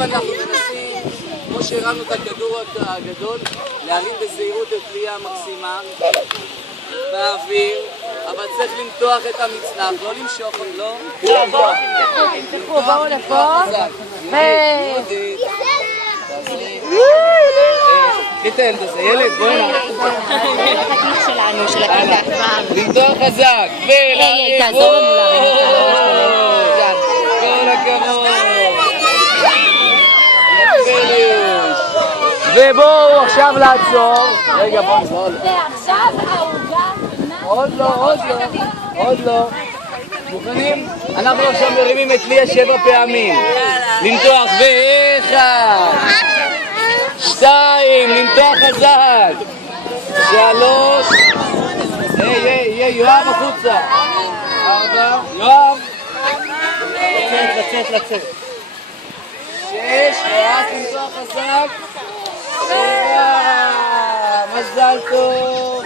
עכשיו אנחנו מנסים, כמו שהרמנו את הכדור הגדול, להרים בזהירות את ליה המקסימה באוויר, אבל צריך למתוח את המצנח, לא למשוך, לא? תמתחו, בואו לפה. קחי את הילד הזה, ילד, בואי נע. החתיך שלנו, של הכיתה. למתוח חזק, ולהרים. תעזור לנו כל הכבוד. ובואו עכשיו לעצור. רגע, בואו נעצור. ועכשיו העוגה. עוד לא. מוכנים? אנחנו עכשיו מרימים את ליה 7 פעמים. למתוח, ואחד, 2, למתוח חזק, 3, היי, יואב החוצה, 4, יואב, לצאת, 6, רק למתוח חזק, 7, מזל טוב,